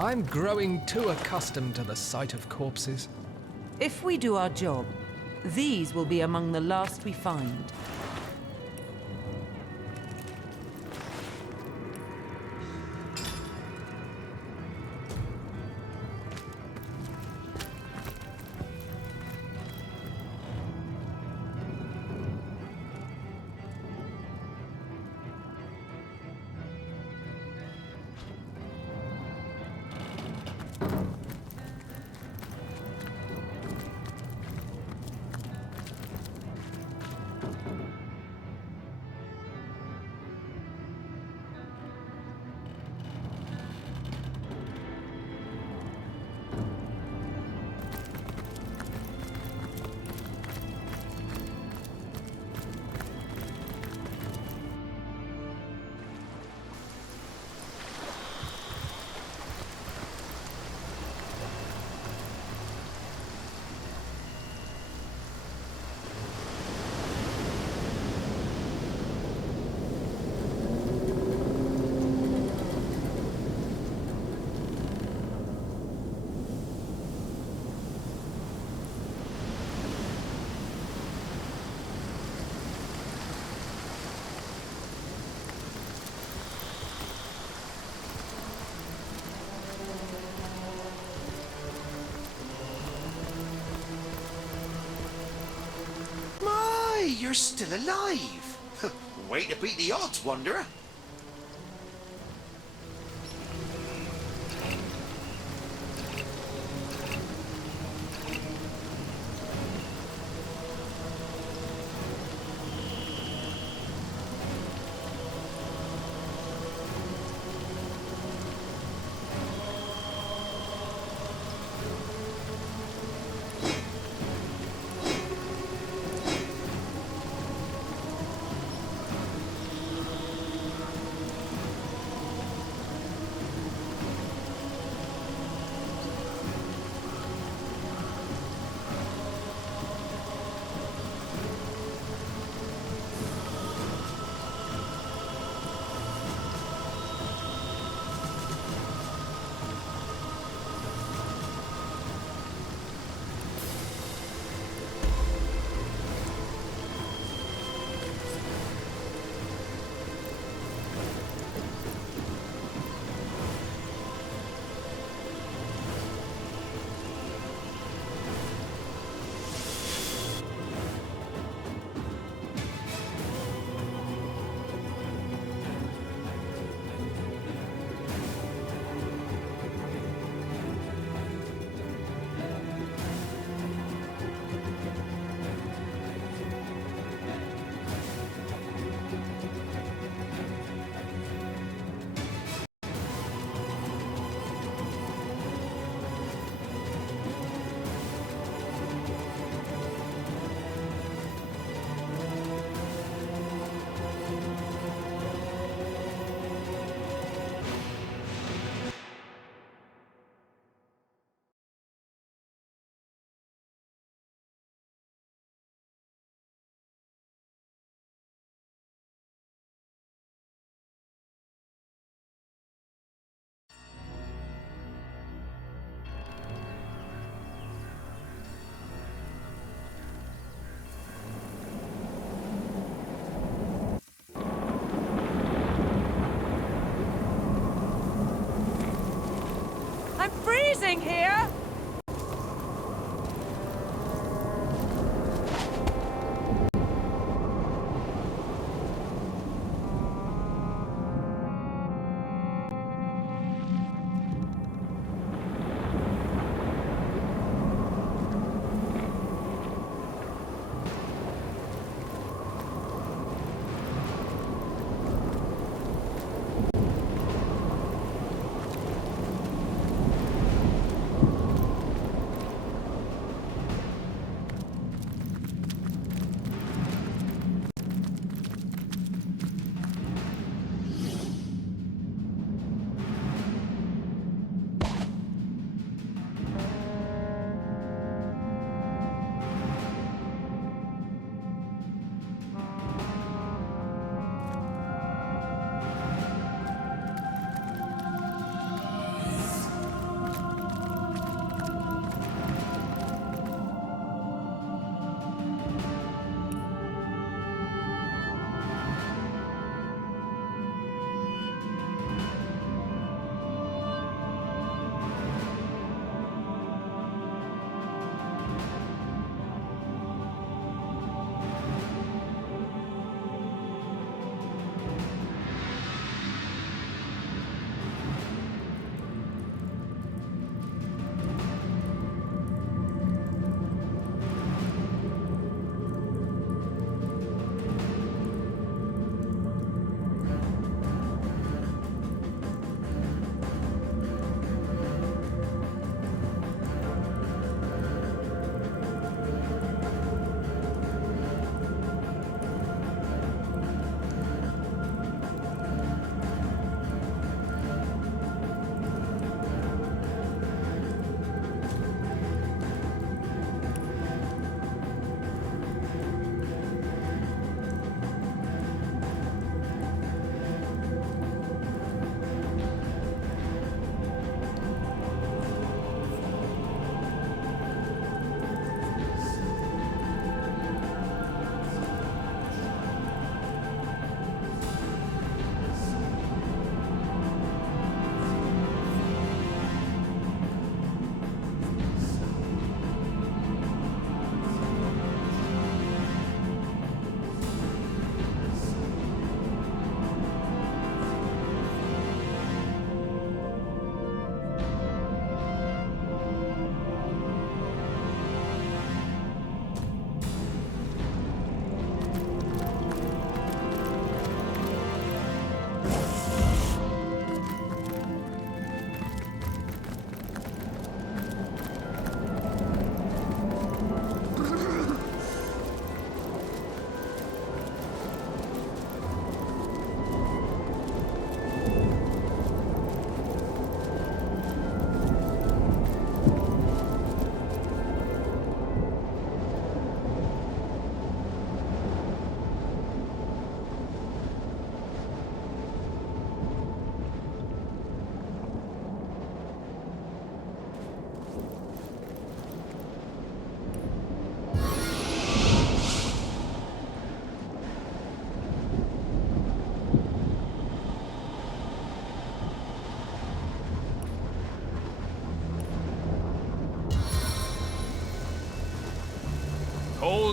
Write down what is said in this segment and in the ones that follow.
I'm growing too accustomed to the sight of corpses. If we do our job, these will be among the last we find. You're still alive! Way to beat the odds, Wanderer. I'm freezing here!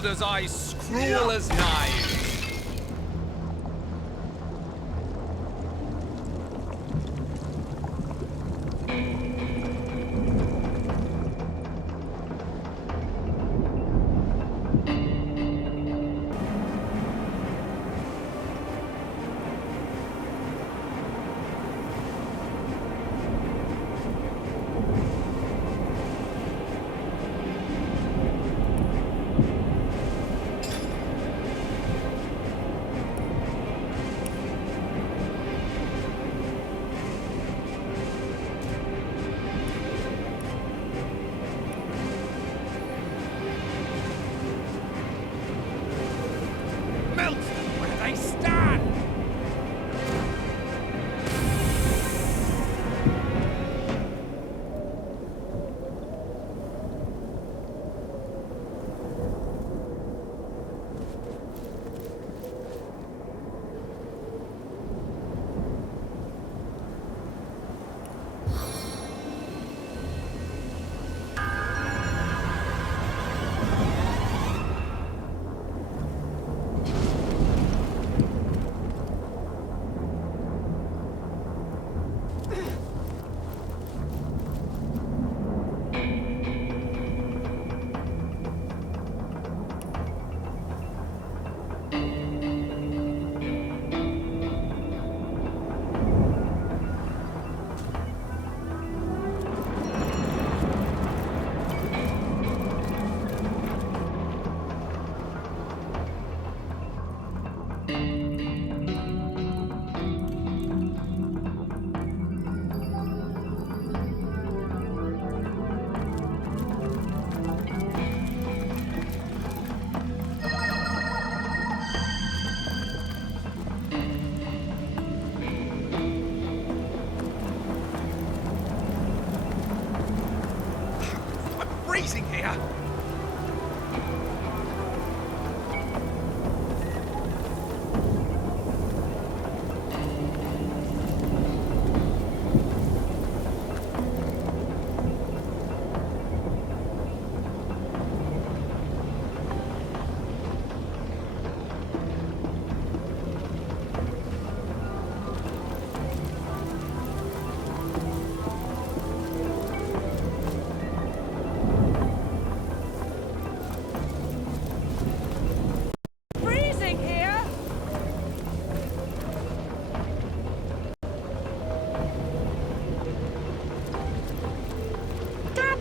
shoulders' eyes cruel as knives. Melt them where they stand! Freezing here!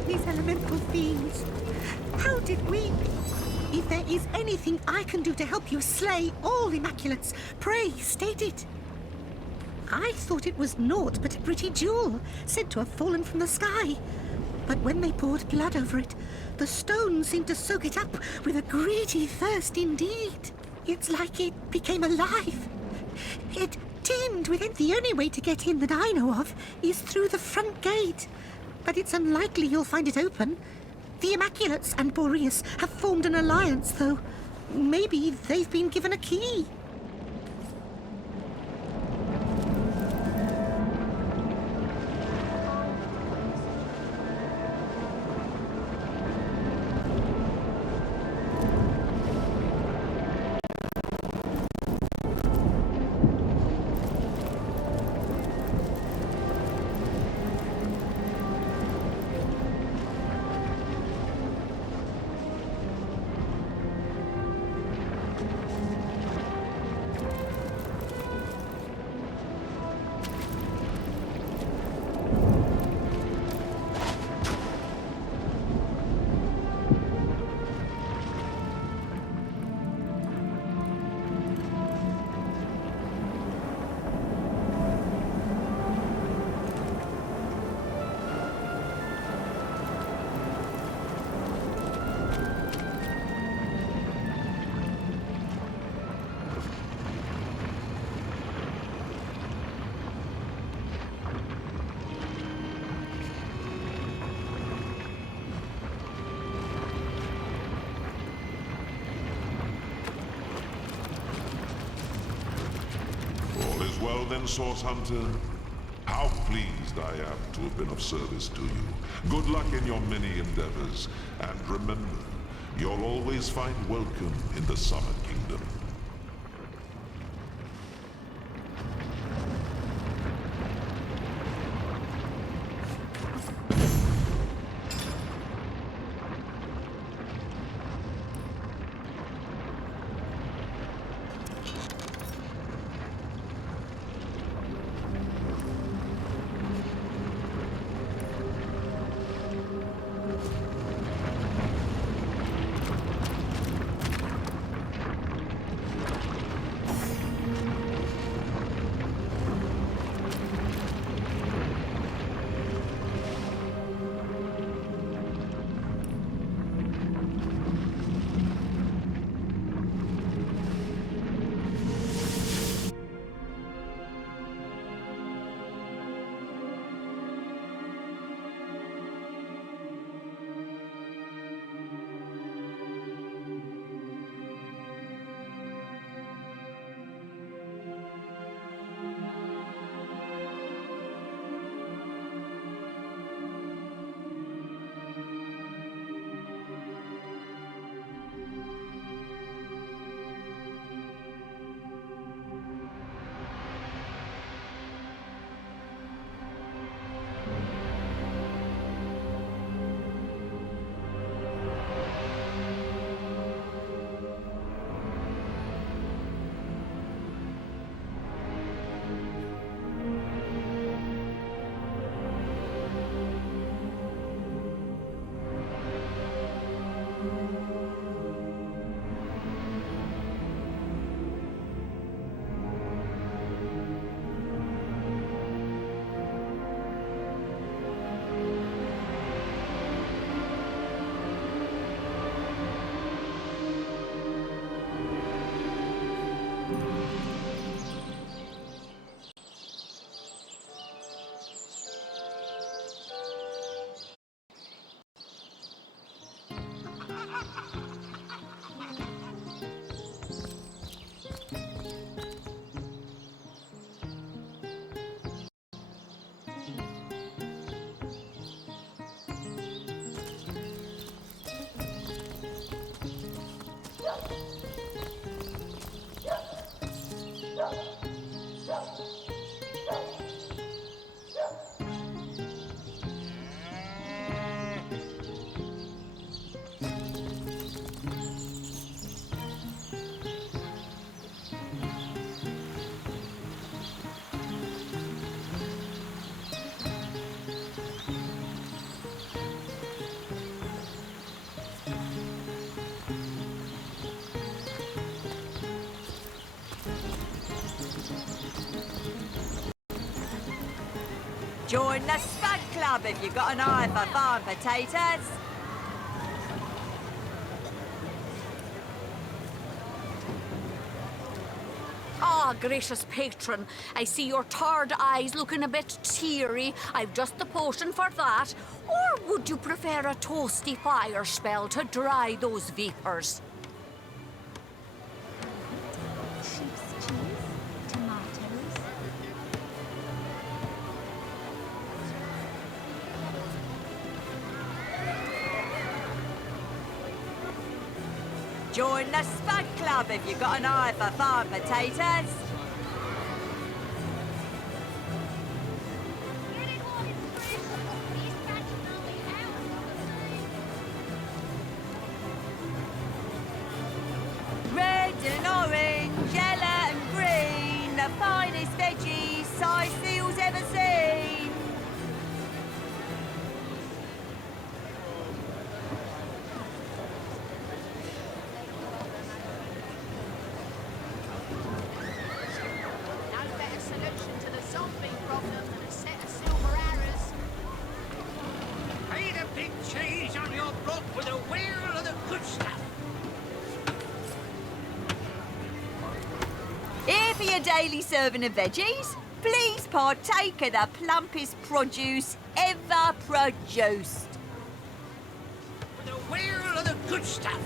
These elemental fiends. How did we? If there is anything I can do to help you slay all Immaculates, pray state it. I thought it was naught but a pretty jewel, said to have fallen from the sky. But when they poured blood over it, the stone seemed to soak it up with a greedy thirst indeed. It's like it became alive. It teemed with it. The only way to get in that I know of is through the front gate. But it's unlikely you'll find it open. The Immaculates and Boreas have formed an alliance, though. Maybe they've been given a key. Well then, Source Hunter, how pleased I am to have been of service to you. Good luck in your many endeavors, and remember, You'll always find welcome in the Summer Kingdom. Join the Spud Club if you've got an eye for farm potatoes. Ah, gracious patron, I see your tired eyes looking a bit teary. I've just the potion for that. Or would you prefer a toasty fire spell to dry those vapours? Sheep's cheese, tomatoes. Join the Spud Club if you've got an eye for farm potatoes. Red and orange, yellow and green, the finest veggies size seals ever seen. No better solution to the zombie problem than a set of silver arrows. Paint a big cheese on your block with a wheel of the good stuff. Here for your daily serving of veggies. Please partake of the plumpest produce ever produced. With a wheel of the good stuff.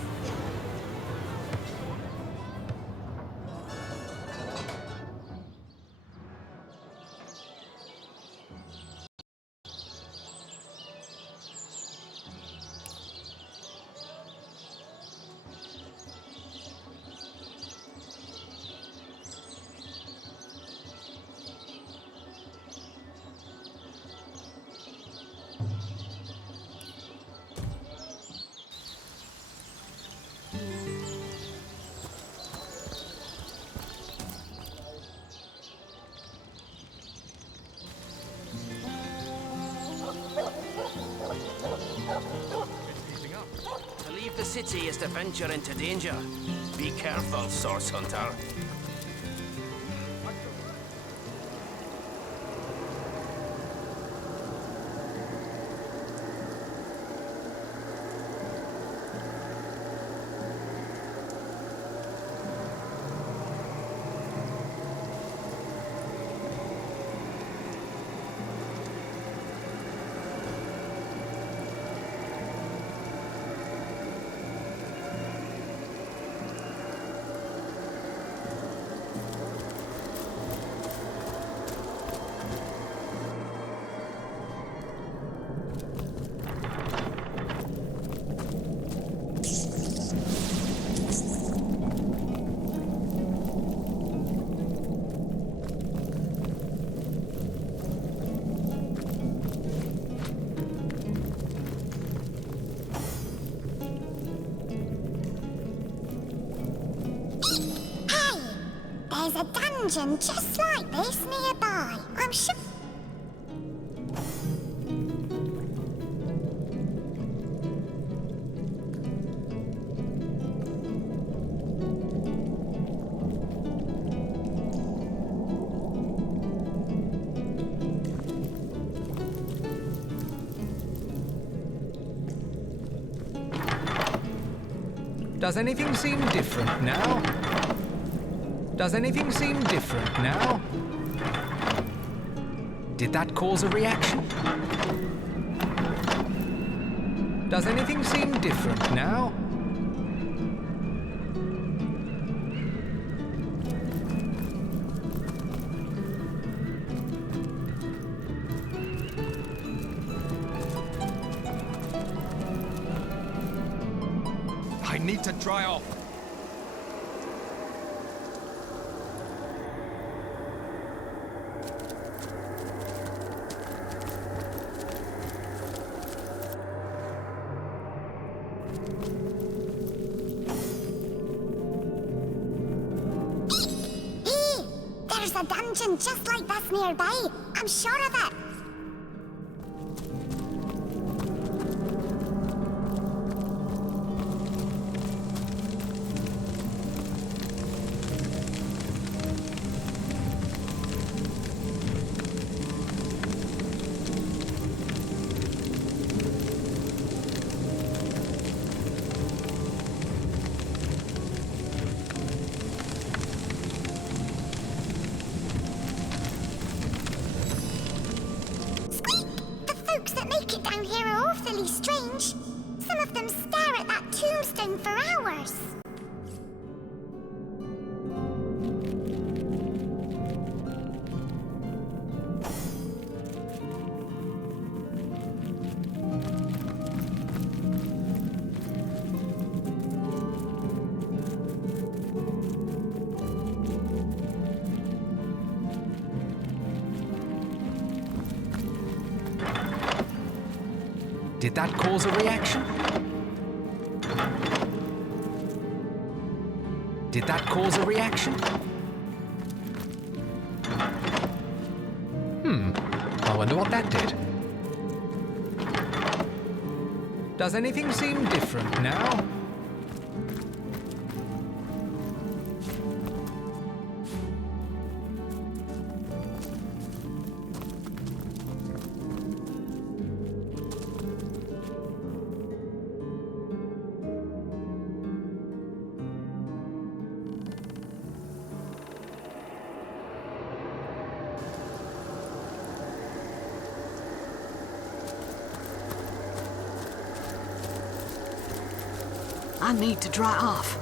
necessity is to venture into danger. Be careful, Source Hunter. There's a dungeon just like this nearby. I'm sure. Does anything seem different now? Does anything seem different now? Did that cause a reaction? Does anything seem different now? I need to dry off. There's a dungeon just like this nearby. I'm sure of it. Strange. Some of them stare at that tombstone for hours. Did that cause a reaction? Did that cause a reaction? I wonder what that did. Does anything seem different now? I need to dry off.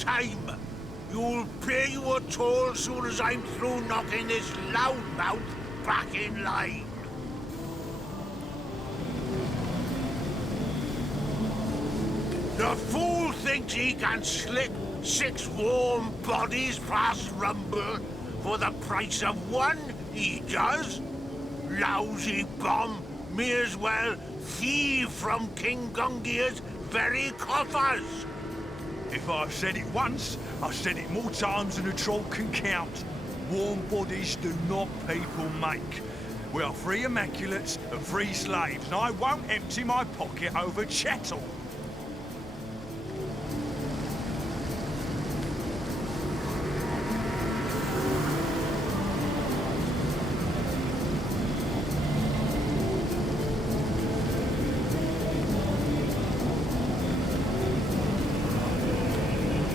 time. You'll pay your toll soon as I'm through knocking this loudmouth back in line. The fool thinks he can slip 6 warm bodies past Rumble for the price of 1, he does. Lousy bomb, may as well thieve from King Gungia's very coffers. If I've said it once, I've said it more times than a troll can count. Warm bodies do not people make. We are free immaculates and free slaves, and I won't empty my pocket over chattel.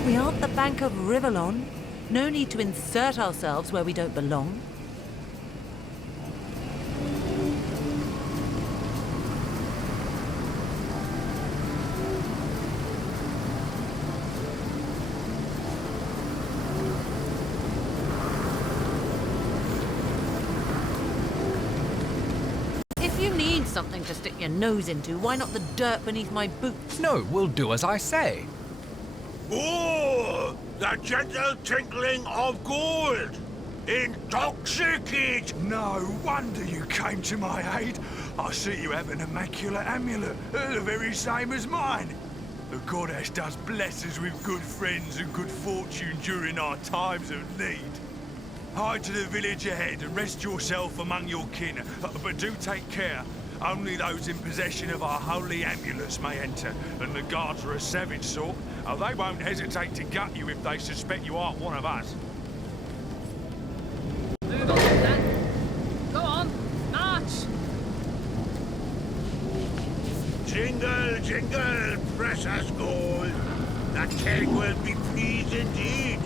We aren't the Bank of Rivellon. No need to insert ourselves where we don't belong. If you need something to stick your nose into, why not the dirt beneath my boots? No, we'll do as I say. Oh, the gentle tinkling of gold! Intoxicate! No wonder you came to my aid. I see you have an immaculate amulet, the very same as mine. The goddess does bless us with good friends and good fortune during our times of need. Hide to the village ahead and rest yourself among your kin, but do take care. Only those in possession of our holy amulets may enter, and the guards are a savage sort. They won't hesitate to gut you if they suspect you aren't one of us. Move on, then. Go on, march! Jingle, jingle, precious gold. The king will be pleased indeed.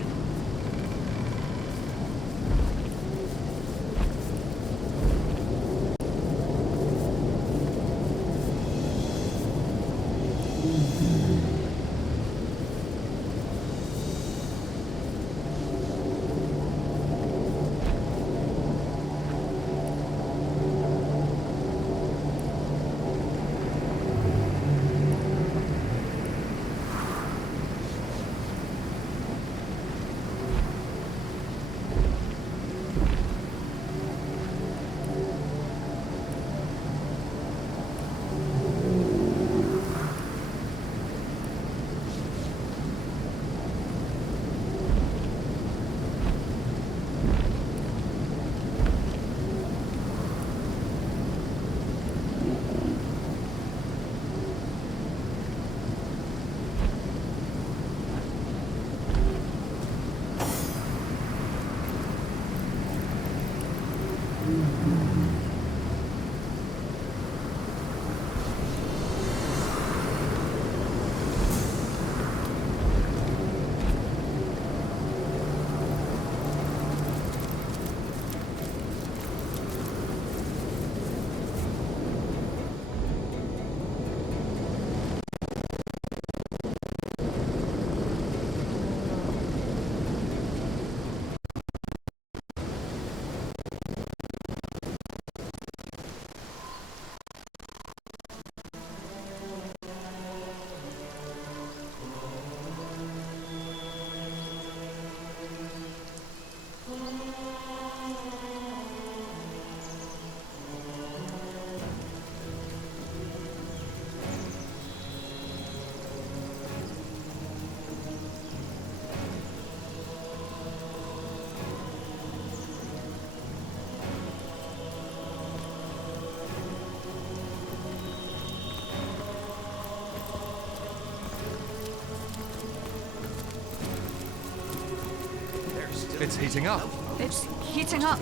It's heating up. It's heating up.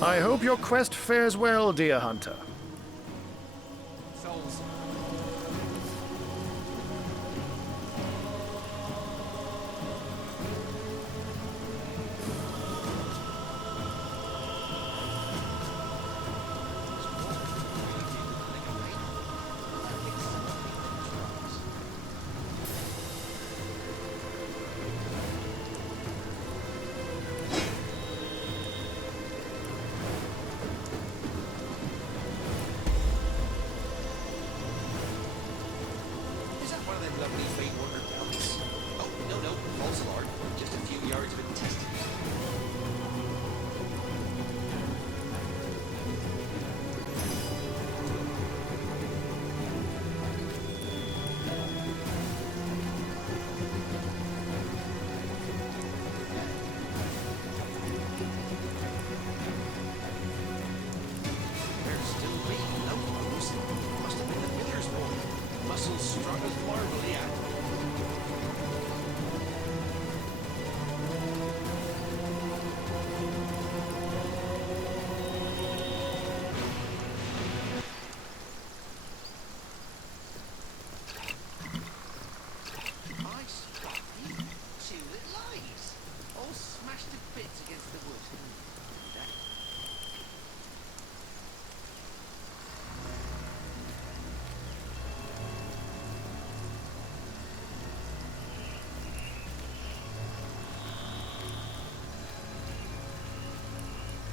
I hope your quest fares well, dear hunter. Souls.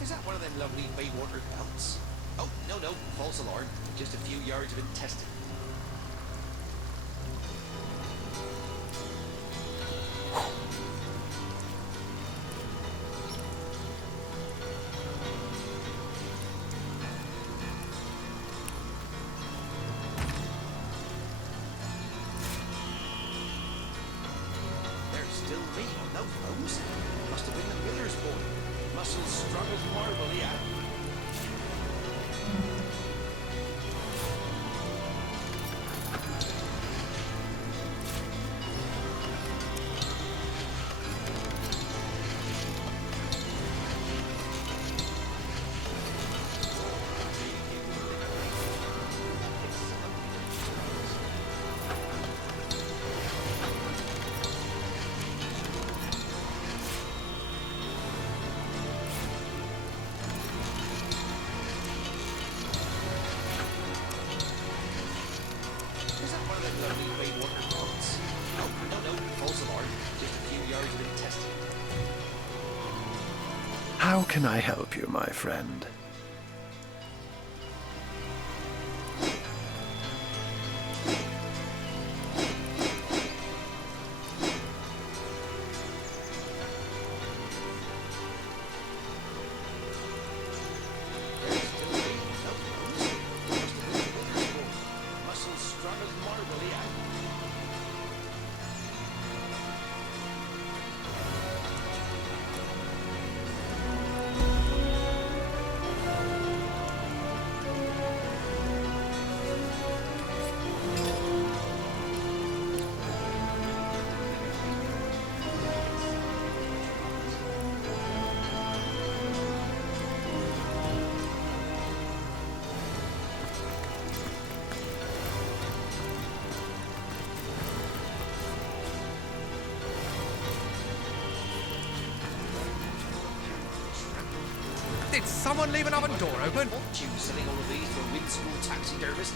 Is that one of them lovely Baywater belts? Oh, no, false alarm. Just a few yards of intestine. There's still meat on those bones. Must have been the miller's boy. Muscles strong as marble, yeah. Is that one of them lovely Baywater belts? Oh, no, false alarm. Just a few yards of intestine. How can I help you, my friend? Muscles strong as marble, yeah. Did someone leave an oven door open? What you selling all of these to a wind school taxidermist?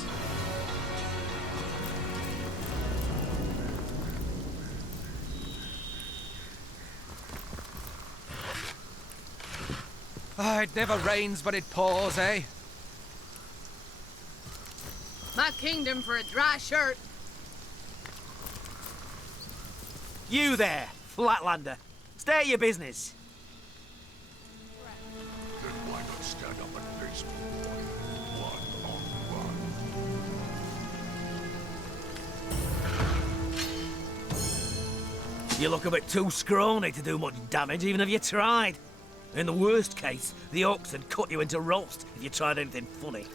Ah, it never rains, but it pours, eh? My kingdom for a dry shirt. You there, Flatlander. Stay at your business. Then why not stand up and face me, boy? One on one. You look a bit too scrawny to do much damage, even if you tried. In the worst case, the orcs would cut you into roast if you tried anything funny.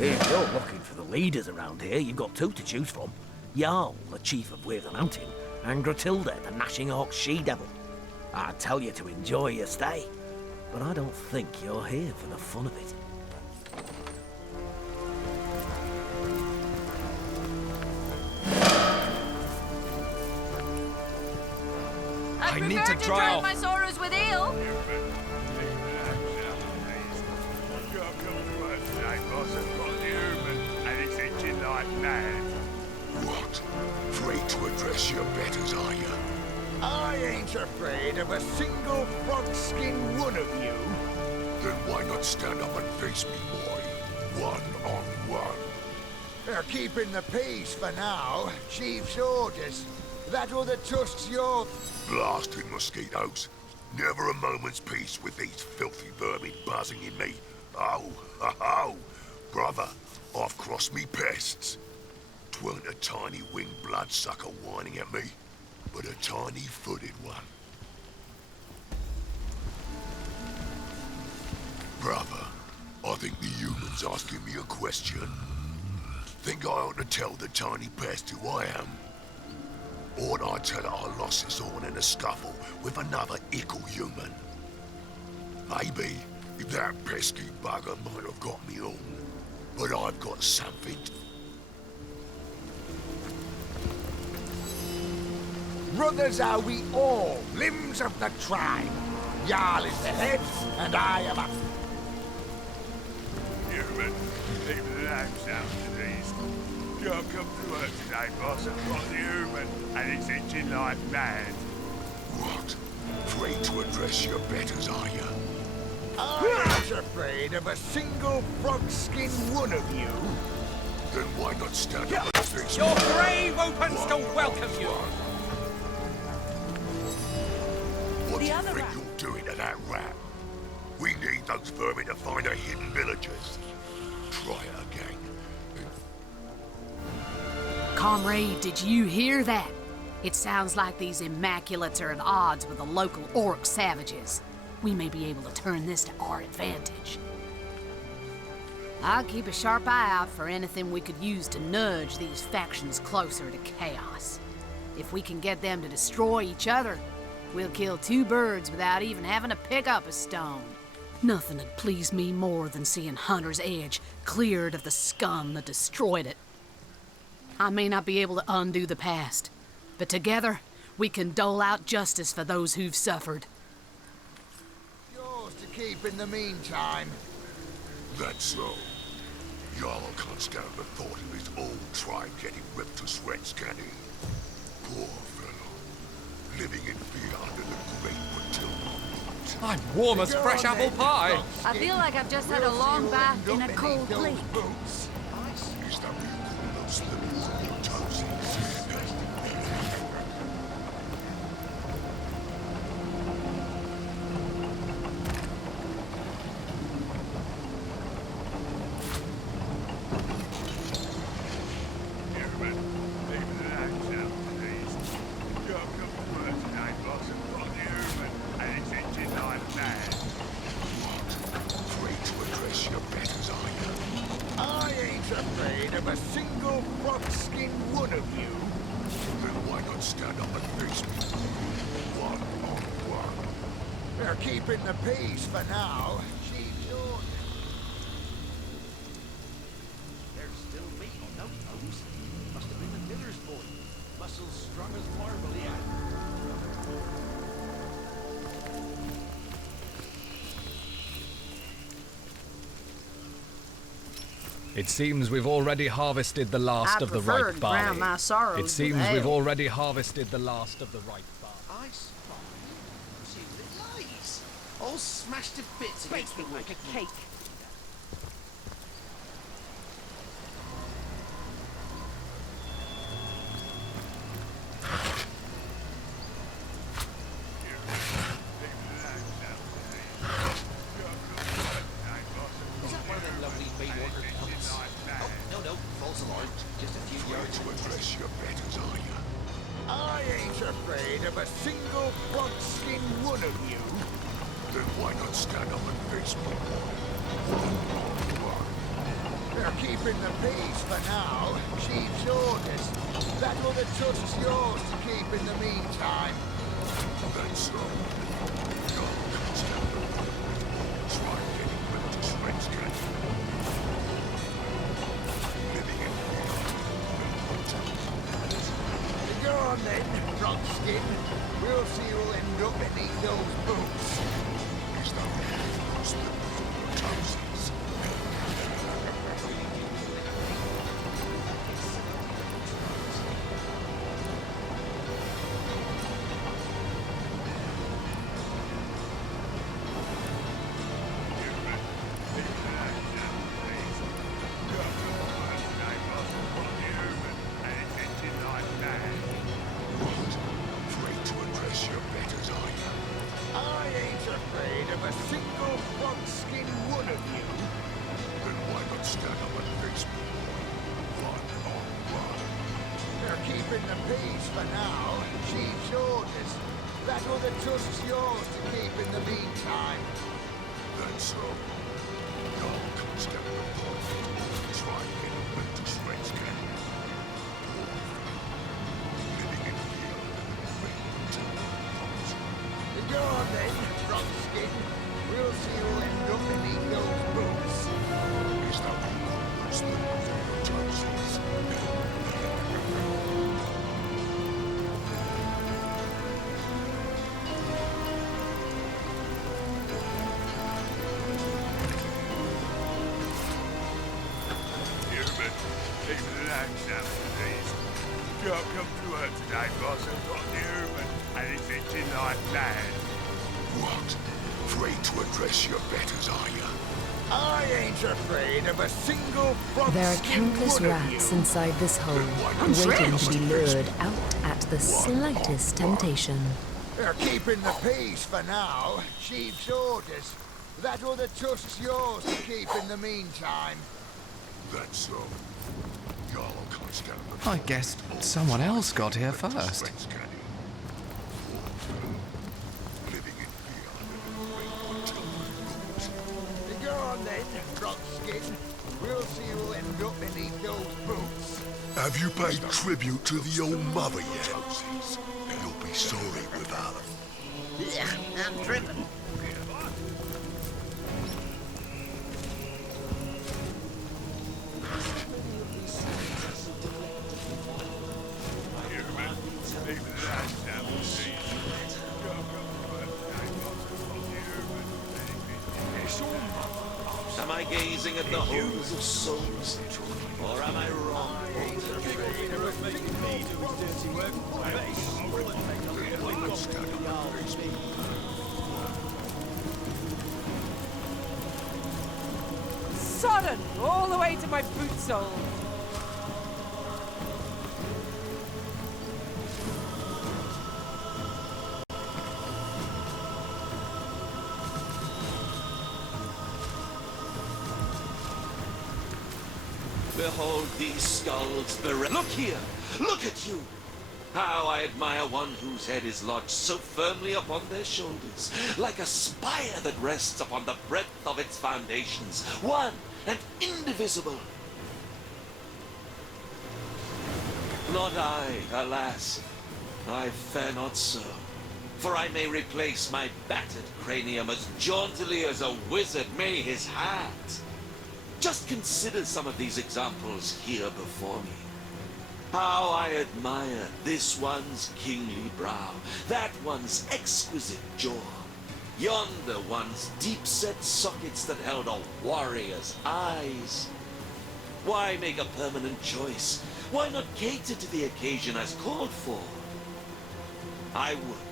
If you're looking for the leaders around here, you've got two to choose from. Jarl, the chief of Weir the Mountain, and Gratilda, the gnashing orc she-devil. I'd tell you to enjoy your stay, but I don't think you're here for the fun of it. I need prefer to dry off. my sorrows with ale. What? Afraid to address your betters, are you? I ain't afraid of a single frog-skin one of you. Then why not stand up and face me, boy? One on one. They're keeping the peace for now. Chief's orders. That or the tusks your... Blasted mosquitoes. Never a moment's peace with these filthy vermin buzzing in me. Oh, ho, ho. Brother, I've crossed me pests. 'Tweren't a tiny winged bloodsucker whining at me, but a tiny-footed one. Brother, I think the human's asking me a question. Think I ought to tell the tiny pest who I am? Ought I tell her I lost this horn in a scuffle with another ickle human? Maybe, if that pesky bugger might have got me on. But I've got something. Brothers are we all, limbs of the tribe. Jarl is the head, and I am a... Human, keep the lamps out to these. Can't come to work today, boss. I've got the human, and it's itching like mad. What? Afraid to address your betters, are you? I ain't afraid of a single frog-skin one of you. Then why not stand up and face Your me? grave opens to welcome you. What do you think you're doing to that rat? We need those vermin to find our hidden villagers. Try it again. Comrade, did you hear that? It sounds like these Immaculates are at odds with the local orc savages. We may be able to turn this to our advantage. I'll keep a sharp eye out for anything we could use to nudge these factions closer to chaos. If we can get them to destroy each other, we'll kill two birds without even having to pick up a stone. Nothing would please me more than seeing Hunter's Edge cleared of the scum that destroyed it. I may not be able to undo the past, but together, we can dole out justice for those who've suffered. Yours to keep in the meantime. That's so. Jarl can't stand the thought of his old tribe getting ripped to shreds, can he? Poor fellow. Living in fear under the great Matilda. I'm warm as fresh apple pie. I feel like I've just had a long bath in a cold lake. Is that what you call those slippers on your toesies? I ain't afraid of a single frog-skin one of you. Then why not stand up and face me? One on one. They're keeping the peace for now. She's yours. There's still meat on those bones. Must have been the miller's boy. Muscles strong as marble, yeah. It seems we've already harvested the last of the ripe barley. My sorrows It seems we've already harvested the last of the ripe barley. I spy you little eyes. All smashed to bits against the wood. like a cake. Is that one of them lovely bay water pumps? Oh, no, false alarm. Just a few yards. To address your betters, are you? I ain't afraid of a single frog-skin one of you. Then why not stand up and face me? One on one. They're keeping the peace for now. Chief's orders. That other tusk's yours to keep in the meantime. That's so. Jarl can't stand the thought of his old tribe getting ripped to shreds, can he? Living in fear under the great Go on then, Frogskin. We'll see who'll end up beneath those boots. Is that what you call those slippers on your toesies? What? Afraid to address your betters, are you? I ain't afraid of a single frog-skin one of you. Then why not stand up and face me? One on one. They're keeping the peace for now. Chief's orders. That other tusk's yours to keep in the meantime. That's so. Jarl can't stand the thought of his old tribe getting ripped to shreds, can he? Living in fear under the great Matilda. Go on then, Frogskin. We'll see who'll end up beneath those boots. Is that what you call those slippers on your toesies? Human, keep the lads out, please. can't come to her today, boss. I've got the human, and it's itching like mad. What? Afraid to address your betters, are you? I ain't afraid of a single frog. There are countless rats inside this hole, waiting to be lured out at the slightest temptation. They're keeping the peace for now. Chief's orders. That other tusk's yours to keep in the meantime. That's so. Y'all can't stand the I guess someone else got here first. Go on then, Rockskin. We'll see who'll end up beneath those boots. Have you paid tribute to the old mother yet? You'll be sorry without her. Yeah, I'm driven. Am I gazing at the holes of souls? Or am I wrong? Sodden! All the way to my boot soles. Behold these skulls, Look here! Look at you! How I admire one whose head is lodged so firmly upon their shoulders, like a spire that rests upon the breadth of its foundations, one and indivisible. Not I, alas. I fare not so. For I may replace my battered cranium as jauntily as a wizard may his hat. Just consider some of these examples here before me. How I admire this one's kingly brow, that one's exquisite jaw, yonder one's deep-set sockets that held a warrior's eyes. Why make a permanent choice? Why not cater to the occasion as called for? I would,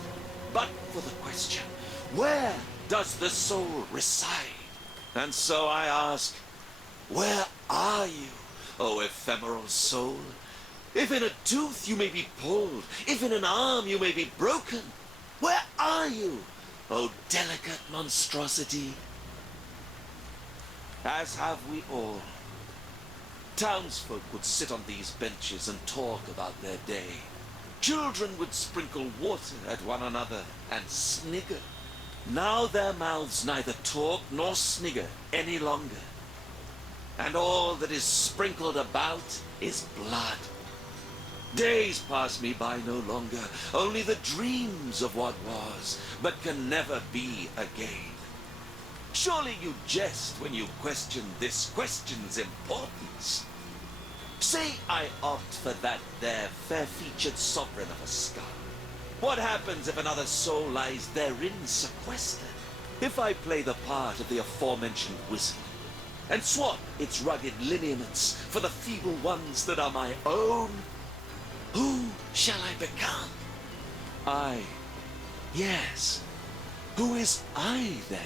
but for the question, where does the soul reside? And so I ask, where are you, O ephemeral soul? If in a tooth you may be pulled, if in an arm you may be broken, where are you, O delicate monstrosity? As have we all. Townsfolk would sit on these benches and talk about their day. Children would sprinkle water at one another and snigger. Now their mouths neither talk nor snigger any longer. And all that is sprinkled about is blood. Days pass me by no longer, only the dreams of what was, but can never be again. Surely you jest when you question this question's importance. Say I opt for that there fair-featured sovereign of a skull. What happens if another soul lies therein sequestered? If I play the part of the aforementioned wizard, and swap its rugged lineaments for the feeble ones that are my own, who shall I become? I. Yes. Who is I, then?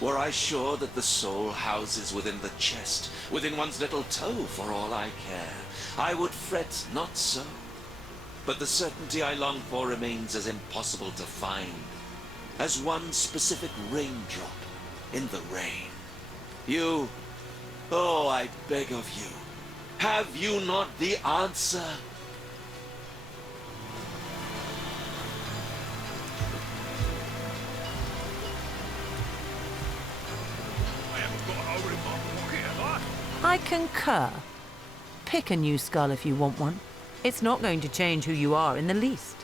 Were I sure that the soul houses within the chest, within one's little toe, for all I care, I would fret not so. But the certainty I long for remains as impossible to find as one specific raindrop in the rain. You, oh, I beg of you, have you not the answer? I concur. Pick a new skull if you want one. It's not going to change who you are in the least.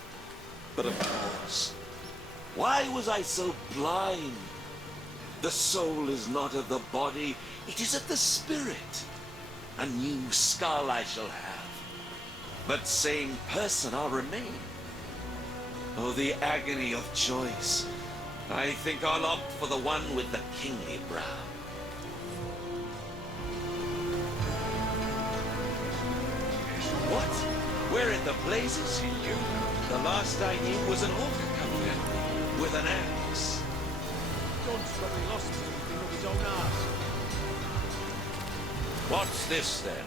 But of course, why was I so blind? The soul is not of the body, it is of the spirit. A new skull I shall have, but same person I'll remain. Oh, the agony of choice. I think I'll opt for the one with the kingly brow. What? Where at the blazes? The last I knew was an orc companion with an axe. John's probably lost something of his own arse. What's this then?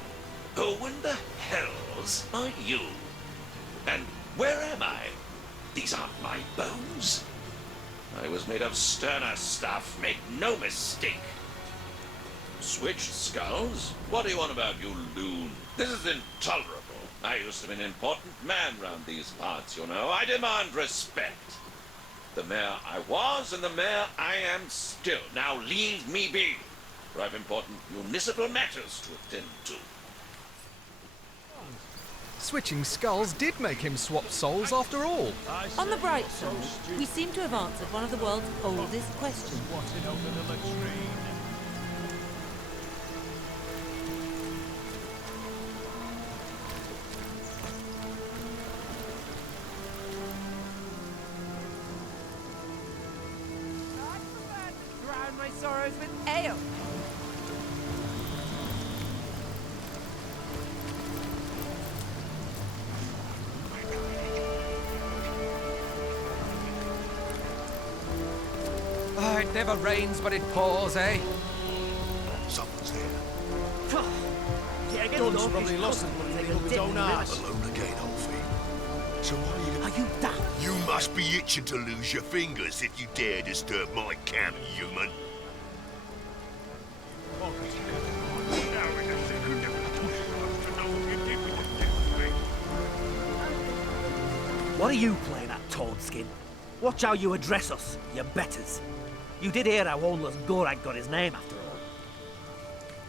Who in the hells are you? And where am I? These aren't my bones. I was made of sterner stuff, make no mistake. Switched skulls? What do you want about, you loon? This is intolerable. I used to be an important man round these parts, you know. I demand respect. The mayor I was and the mayor I am still. Now leave me be, for I've important municipal matters to attend to. Switching skulls did make him swap souls after all. On the bright side, we seem to have answered one of the world's oldest questions. Watching over the latrine. Drown my sorrows with ale. Ah, it never rains, but it pours, eh? Someone's there. Don's probably lost something of his own arse. Alone again, Alfie. So what are you... Are you daft? You must be itching to lose your fingers if you dare disturb my camp, human. What are you playing at, Toadskin? Watch how you address us, you betters. You did hear how Oldless Gorag got his name after all.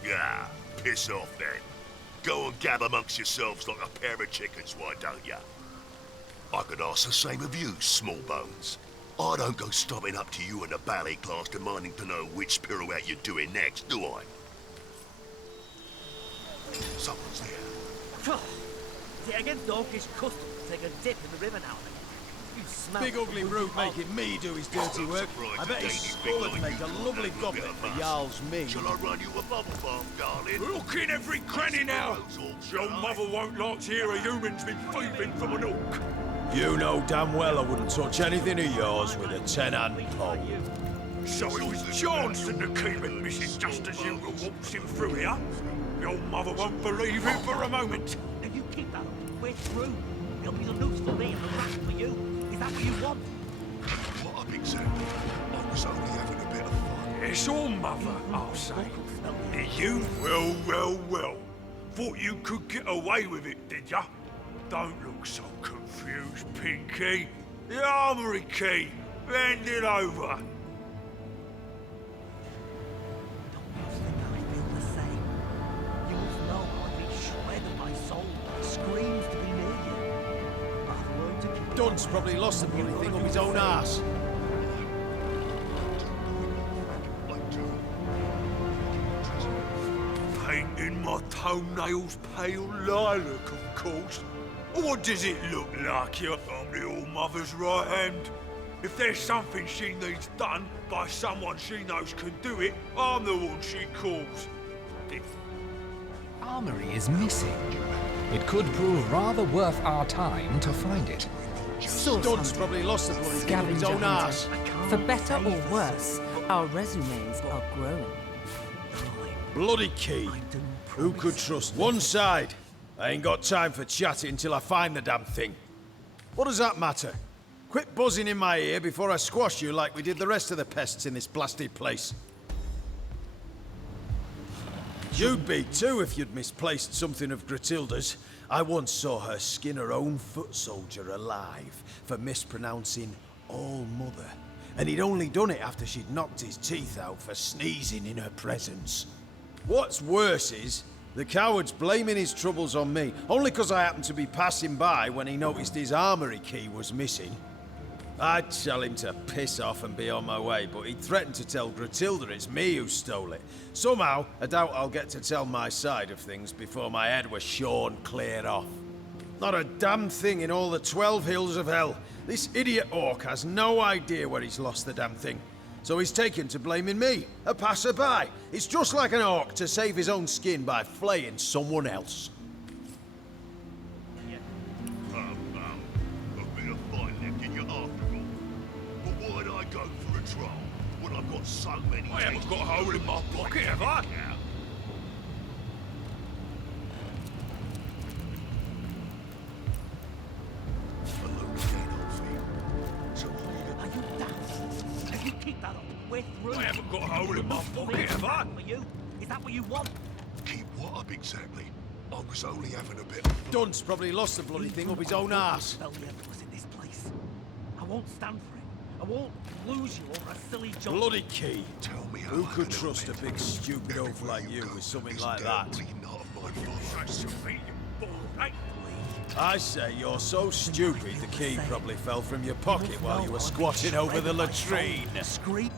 Yeah, piss off then. Go and gab amongst yourselves like a pair of chickens, why don't ya? I could ask the same of you, small bones. I don't go stopping up to you in the ballet class demanding to know which pirouette you're doing next, do I? Someone's there. Is it against Orcish custom to take a dip in the river now and then? You smell Big ugly brute making me do his dirty work. I bet his skull would make a lovely goblet for Jarl's me. Shall I run you a bubble bath, darling? Look in every cranny now! Your mother won't like to hear a human's been thieving from an orc. You know damn well I wouldn't touch anything of yours with a 10-hand pole. So it was Johnson that came and missing just as you were waltzing through here? Your mother won't believe it for a moment. Now you keep that up. We're through. There'll be the noose for me and the rat for you. Is that what you want? What up exactly? I was only having a bit of fun. It's all mother, I'll say. You? Well. Thought you could get away with it, did ya? Don't look so confused, Pinky. The armory key. Hand it over. Don's probably lost the bloody thing of his own arse. Painting my toenails pale lilac, of course. What does it look like? I'm the All-Mother's right hand. If there's something she needs done by someone she knows can do it, I'm the one she calls. Armory is missing. It could prove rather worth our time to find it. Don's probably lost the bloody thing of his own arse. For better or worse, our resumes are growing. Bloody key. Who could trust one side? I ain't got time for chatting until I find the damn thing. What does that matter? Quit buzzing in my ear before I squash you like we did the rest of the pests in this blasted place. You'd be too if you'd misplaced something of Gratilda's. I once saw her skin her own foot soldier alive for mispronouncing All-Mother. And he'd only done it after she'd knocked his teeth out for sneezing in her presence. What's worse is, the coward's blaming his troubles on me, only 'cause I happened to be passing by when he noticed his armory key was missing. I'd tell him to piss off and be on my way, but he threatened to tell Gratilda it's me who stole it. Somehow, I doubt I'll get to tell my side of things before my head was shorn clear off. Not a damn thing in all the 12 hills of hell. This idiot orc has no idea where he's lost the damn thing. So he's taken to blaming me, a passerby. It's just like an orc to save his own skin by flaying someone else. I go for a troll when I've got so many? I haven't got a hole in my pocket, have I? If you keep that up, we're through. I haven't got a hole in my pocket, have I? For you? Is that what you want? Keep what up exactly? I was only having a bit of... Dunce probably lost the bloody thing up his own arse. Spell you was in this place. I won't stand for it. I won't lose you over a silly joke. Bloody key. Tell me Who could trust a big stupid oaf like you with something like that? I say you're so stupid the key probably fell from your pocket while you were squatting over the latrine. Scream.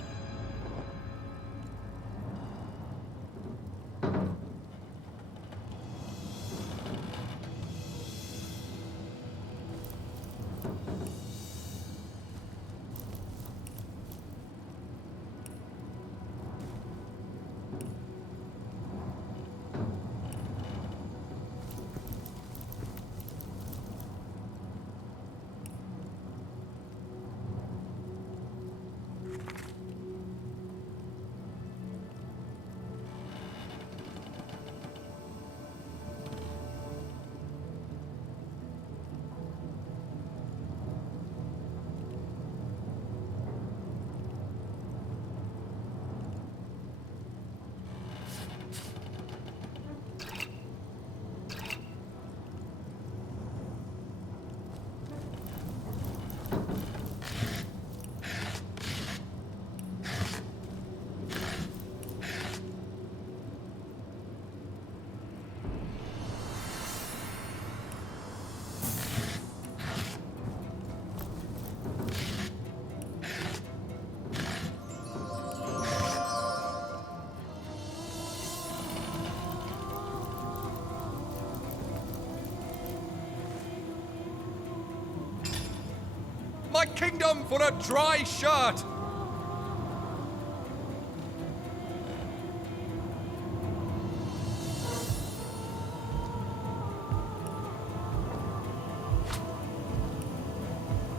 My kingdom for a dry shirt!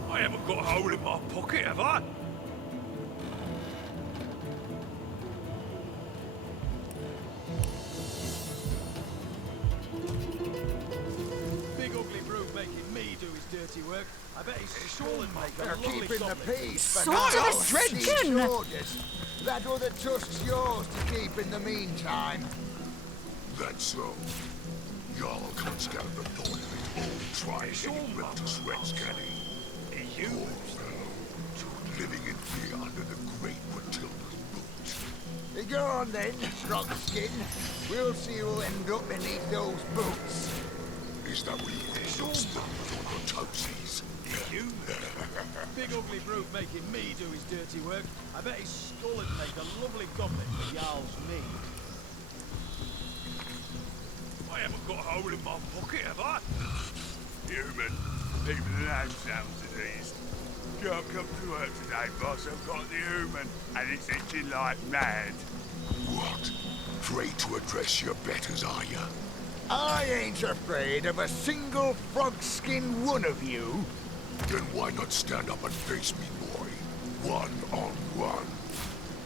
I haven't got a hole in my pocket, have I? Big ugly brute making me do his dirty work. I bet he's sure and make a They're lovely keeping the goblet. peace for Sort now. of a skin. These orders. That other tusk's yours to keep in the meantime. That's so. Y'all can't scout the thought of it all. Try getting ripped to shreds, can he? You? Living in fear under the great Matilda's boot. Go on then, Rockskin. We'll see who'll end up beneath those boots. Is that what you call those thumbs on your toesies? You? Big ugly brute making me do his dirty work. I bet his skull would make a lovely goblet for Jarl's mead. I haven't got a hole in my pocket, have I? Human, even the name sounds diseased. Can't come to work today, boss. I've got the human, and it's itching like mad. What? Afraid to address your betters, are you? I ain't afraid of a single frog-skin one of you. Then why not stand up and face me, boy? One-on-one.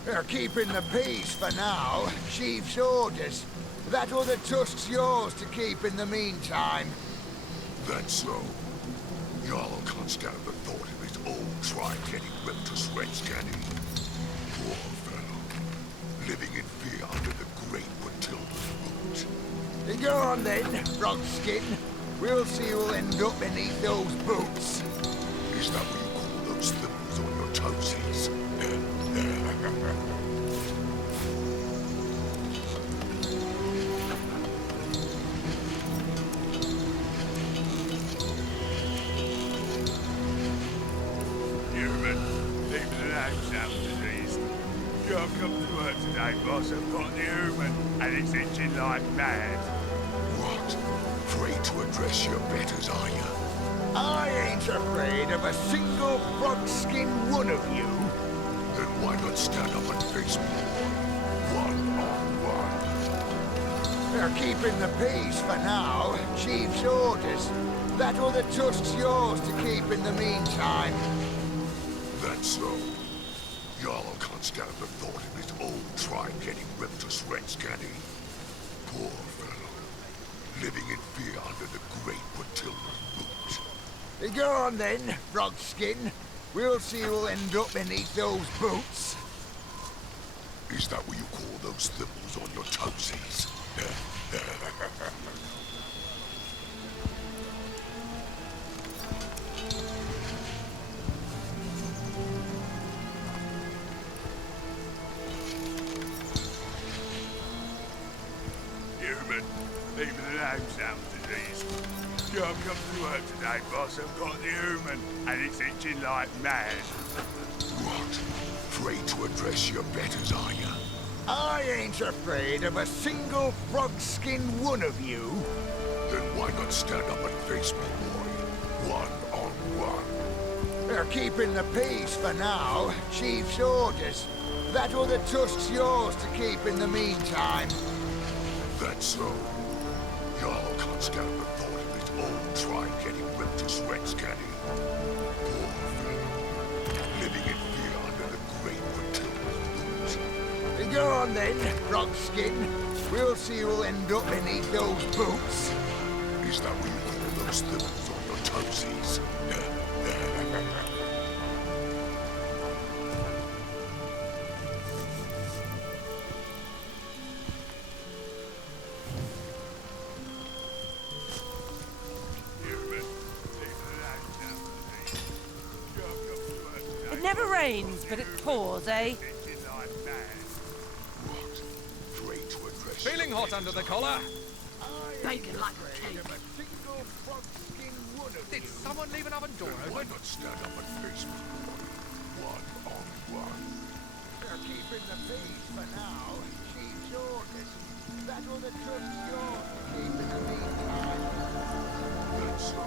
They're keeping the peace for now. Chief's orders. That other tusk's yours to keep in the meantime. That's so. Y'all can't stand the thought of his old tribe getting ripped to shreds, can he? Poor fellow. Living in fear under the great Matilda's boot. Go on then, Rockskin. We'll see who'll end up beneath those boots. Is that what you call those thimbles on your toesies? Human, even the name sounds diseased. Can't come to work today, boss. I've got the human, and it's itching like mad. What? Afraid to address your betters, are you? I ain't afraid of a single frog-skin one of you. Then why not stand up and face me? One-on-one. They're keeping the peace for now. Chief's orders. That other tusk's yours to keep in the meantime. That's so. Jarl can't stand the thought of his old tribe getting ripped to shreds, can he? Poor fellow. Living in fear under the great Matilda's boot. Go on then, Frogskin. We'll see who'll end up beneath those boots. Is that what you call those thimbles on your toesies? Human, even the name sounds diseased. Can't come to work today, boss. I've got the human, and it's itching like mad. What? Afraid to address your betters, are you? I ain't afraid of a single frog-skin one of you. Then why not stand up and face me, boy? One-on-one. They're keeping the peace for now. Chief's orders. That other tusk's yours to keep in the meantime. That's so. Jarl can't stand the thought of his own tribe getting ripped to shreds, can he? Poor fellow. Living in fear under the great Matilda's boot. Go on then, Frogskin. We'll see who'll end up beneath those boots. Is that what you call those thimbles on your toesies? It never rains, but it pours, eh? Feeling hot under the collar? Bacon like a cake. Did someone leave an oven door Why open? not stand up and face me, boy? One-on-one. They're keeping the peace for now. Chief's orders. That other tusk's yours to keep in the meantime. That's so.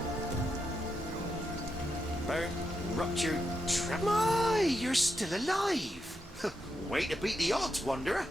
Bone ruptured trap. My, you're still alive. Way to beat the odds, Wanderer.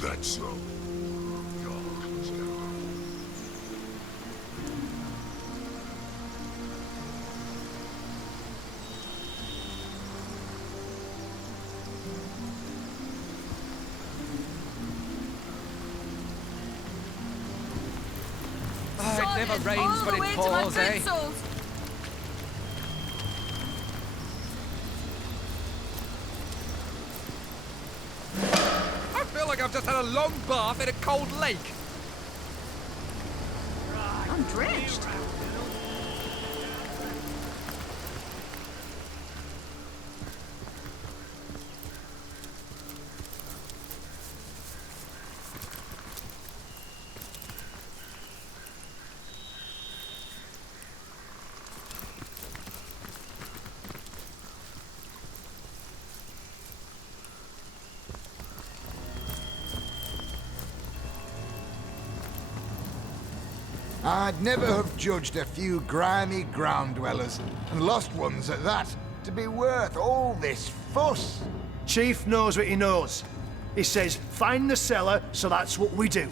That's so. Jarl can't stand the Oh, it never rains, all but the it way to my pours, eh? good souls. I feel like I've just had a long bath in a cold lake. I'm drenched. I'd never have judged a few grimy ground dwellers, and lost ones at that, to be worth all this fuss. Chief knows what he knows. He says, find the cellar, so that's what we do.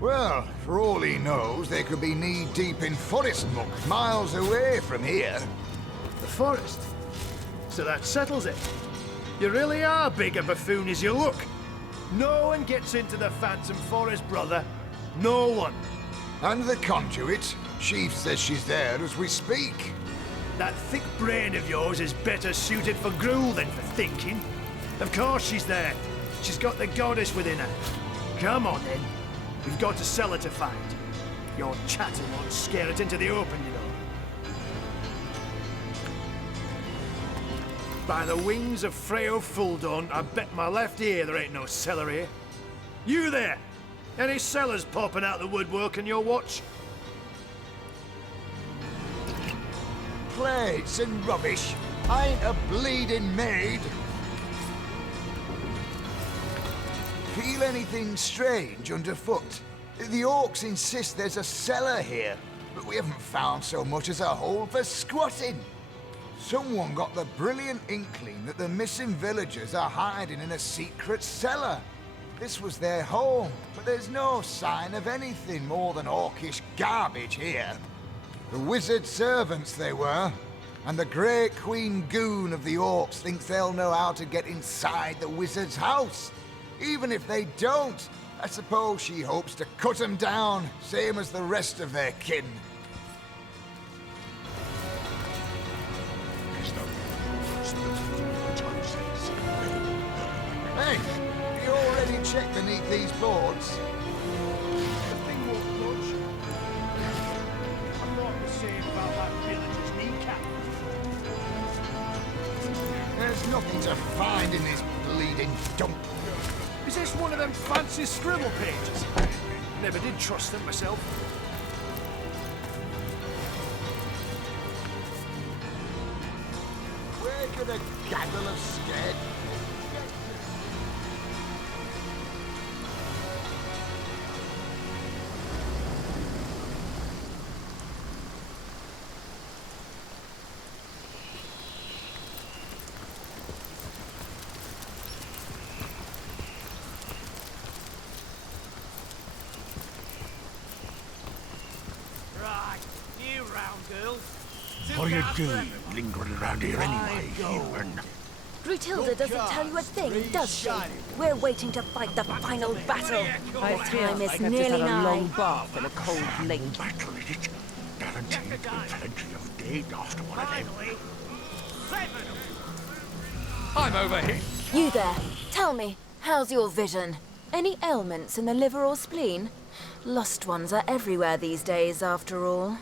Well, for all he knows, they could be knee-deep in forest muck, miles away from here. The forest? So that settles it. You really are big a buffoon as you look. No one gets into the Phantom Forest, brother. No one. And the conduit? Chief says she's there as we speak. That thick brain of yours is better suited for gruel than for thinking. Of course she's there. She's got the goddess within her. Come on, then. We've got a cellar to find. Your chatter won't scare it into the open, you know. By the wings of Freo Fuldawn, I bet my left ear there ain't no cellar here. You there! Any cellars popping out the woodwork in your watch? Plates and rubbish. I ain't a bleeding maid. Feel anything strange underfoot? The orcs insist there's a cellar here, but we haven't found so much as a hole for squatting. Someone got the brilliant inkling that the missing villagers are hiding in a secret cellar. This was their home, but there's no sign of anything more than orcish garbage here. The wizard servants they were, and the great queen goon of the orcs thinks they'll know how to get inside the wizard's house. Even if they don't, I suppose she hopes to cut them down, same as the rest of their kin. Hey, you already checked beneath these boards? The thing won't budge. I thought the same about that village's kneecap. There's nothing to find in this bleeding dump. Is this one of them fancy scribble pages? Never did trust them myself. Where could a gaggle of scared... What are you doing, lingering around here anyway, human? Grutilda doesn't tell you a thing, does she? We're waiting to fight the final battle. The time is nearly a long nigh. bath in a cold lake. Battle, is it? Guaranteed to be plenty of dead after one of them. I'm over here. You there, tell me, how's your vision? Any ailments in the liver or spleen? Lost ones are everywhere these days, after all.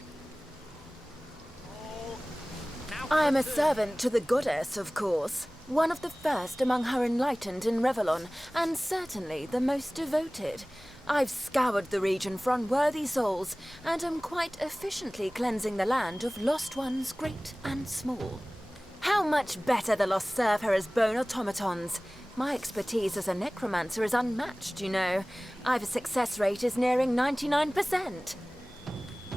I am a servant to the goddess, of course. One of the first among her enlightened in Revelon, and certainly the most devoted. I've scoured the region for unworthy souls, and am quite efficiently cleansing the land of lost ones great and small. How much better the lost serve her as bone automatons. My expertise as a necromancer is unmatched, you know. I've a success rate is nearing 99%.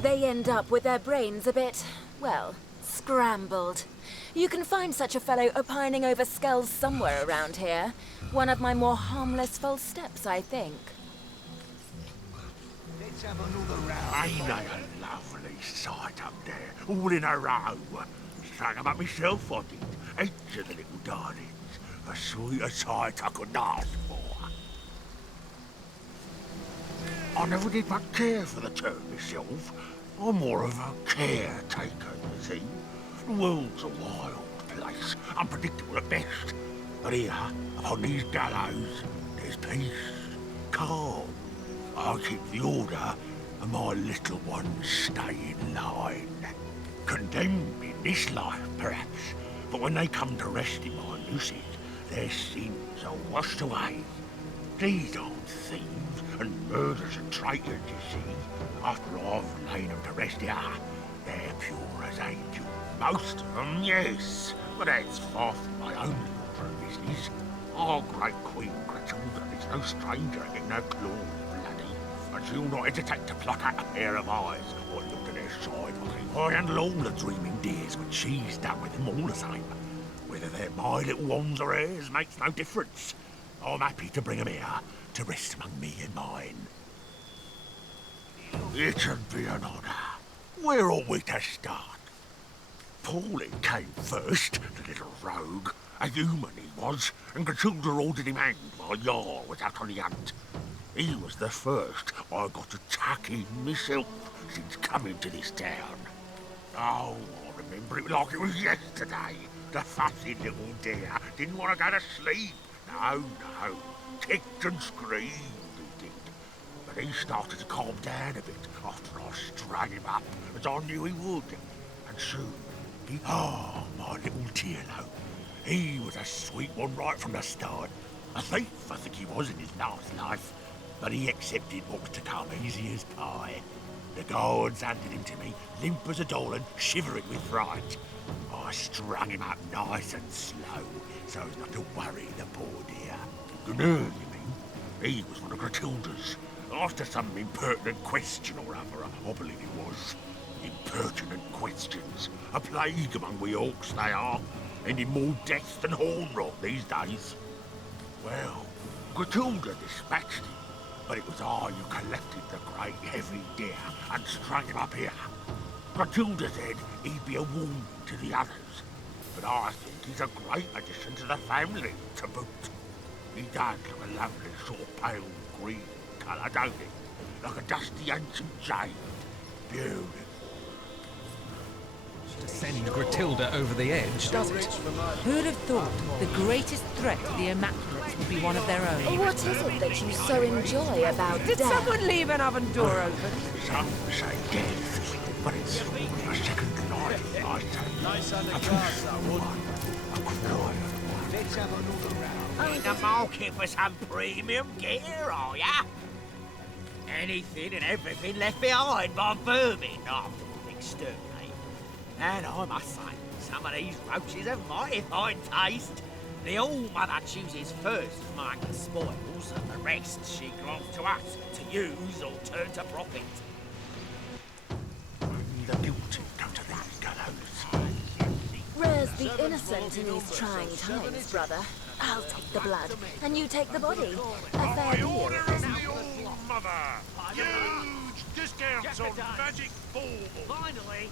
They end up with their brains a bit, well, scrambled. You can find such a fellow opining over skulls somewhere around here. One of my more harmless false steps, I think. Let's have another round. Ain't they a lovely sight up there, all in a row? Strung 'em up myself, I did. Each of the little darlings. A sweeter sight I couldn't ask for. I never did much care for the term myself. I'm more of a caretaker, you see. The world's a wild place, unpredictable at best. But here, upon these gallows, there's peace, calm. I keep the order, and my little ones stay in line. Condemned in this life, perhaps, but when they come to rest in my lucid, their sins are washed away. These aren't thieves and murderers and traitors, you see. After I've laid them to rest here, they're pure as angels. Most of them, yes, but that's far from my own order of business. Our great Queen Gretelda is no stranger in her claw bloody. And you'll not hesitate to pluck out a pair of eyes or look to their side. I handle all the dreaming dears when she's done with them all the same. Whether they're my little ones or hers makes no difference. I'm happy to bring them here to rest among me and mine. It'd be an honour. Where ought we to start? Paulie came first, the little rogue. A human he was, and Grachilda ordered him hanged while Jarl was out on the hunt. He was the first I got to tuck in myself since coming to this town. Oh, I remember it like it was yesterday. The fussy little dear didn't want to go to sleep. No, no. Kicked and screamed, he did. But he started to calm down a bit after I strung him up, as I knew he would. And soon, my little Tierlo. He was a sweet one right from the start. A thief, I think he was in his last life. But he accepted what was to come easy as pie. The guards handed him to me, limp as a doll and shivering with fright. I strung him up nice and slow, so as not to worry the poor dear. Gunnar, you mean? He was one of Grachilda's. After some impertinent question or other, I believe it was. Impertinent questions. A plague among we orcs, they are. Ending more death than horn rot these days. Well, Grachilda dispatched him, but it was I who collected the great heavy deer and strung him up here. Grachilda said he'd be a warning to the others, but I think he's a great addition to the family, to boot. He does look a lovely sort of pale green colour, don't he? Like a dusty ancient jade. Beautiful. To send Grachilda over the edge, does it? Who'd have thought the greatest threat to the Immaculates would be one of their own? What is it that you so enjoy about Did death? someone leave an oven door open? Some say death, but it's a second life, I say. A peaceful one, a quiet one. Let's have another round. In the market for some premium gear, are ya? Anything and everything left behind by vermin after exterminate. And I must say, some of these roaches have mighty fine taste. The All-Mother chooses first among the spoils, and the rest she grants to us to use or turn to profit. The guilty come to these gallows. Rare's the innocent in these trying times, brother. I'll take the blood, and you take the body. A fair deal. Order of the All-Mother! Huge discounts on magic baubles! Finally,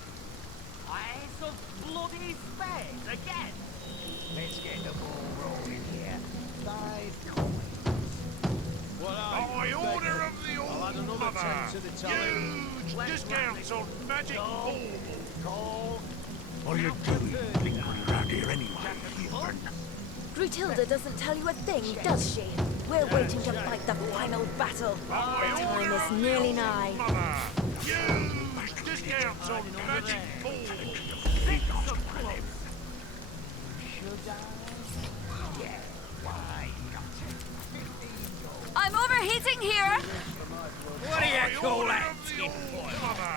eyes of bloody spares again! Let's get the ball rolling here. 5 coins. By order of the All-Mother! Huge discounts on magic baubles! What are you doing lingering around here anyway, human? Grachilda doesn't tell you a thing, does she? We're waiting to fight the final battle. The time is nearly nigh. Huge discounts on magic baubles! I'm overheating here. What do you call that, tinfoil?